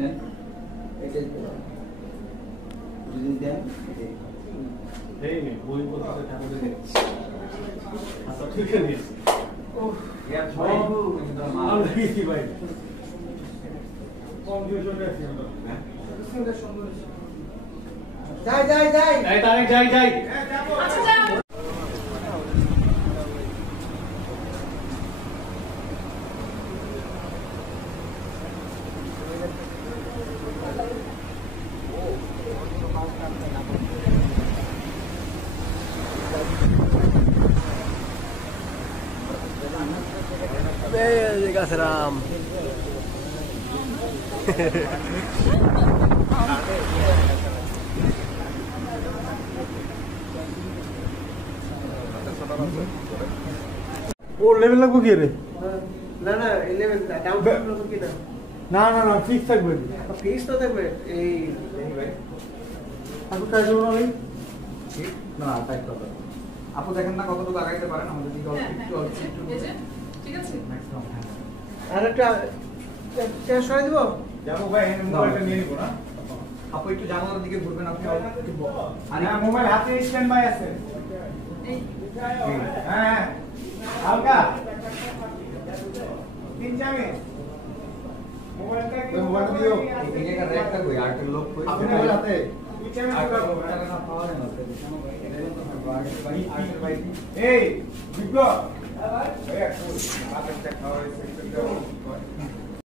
নেন এটাই তো যদি দেন এই নে বই পড়তে ঠাকুরে দেখছি আচ্ছা ঠিক আছে ও ইয়ার ভাই কিন্তু মাল কি ভাই কম দিয়ে চলে আসি হ্যাঁ যাই যাই যাই এই তারিখ যাই যাই আচ্ছা যাও Ram. ওর লেভেল লাগবে কি রে না না 11 ডাউন করব কি না না না না ফিক্স থাকবে ফিক্স তো থাকবে এই আপনি কাজ করুন ভাই ঠিক না টাইট করতে আপু দেখেন না কতটুকু আগাইতে পারেন আমাদের দিকে একটু ঠিক আছে ম্যাক্সিমাম আর একটা চেঞ্জ করে দিব যাবো ভাই এখানে মোবাইলটা নিয়ে নিব না আপু একটু জানালার দিকে ঘুরবেন আপনি আর মোবাইল হাতে স্ট্যান্ড বাই আছে হ্যাঁ হালকা তিন চামে মোবাইলটা দিও এই জায়গা রেকটা কই আর্টের লোক কই আপনি মোবাইল হাতে এই বিপ্লব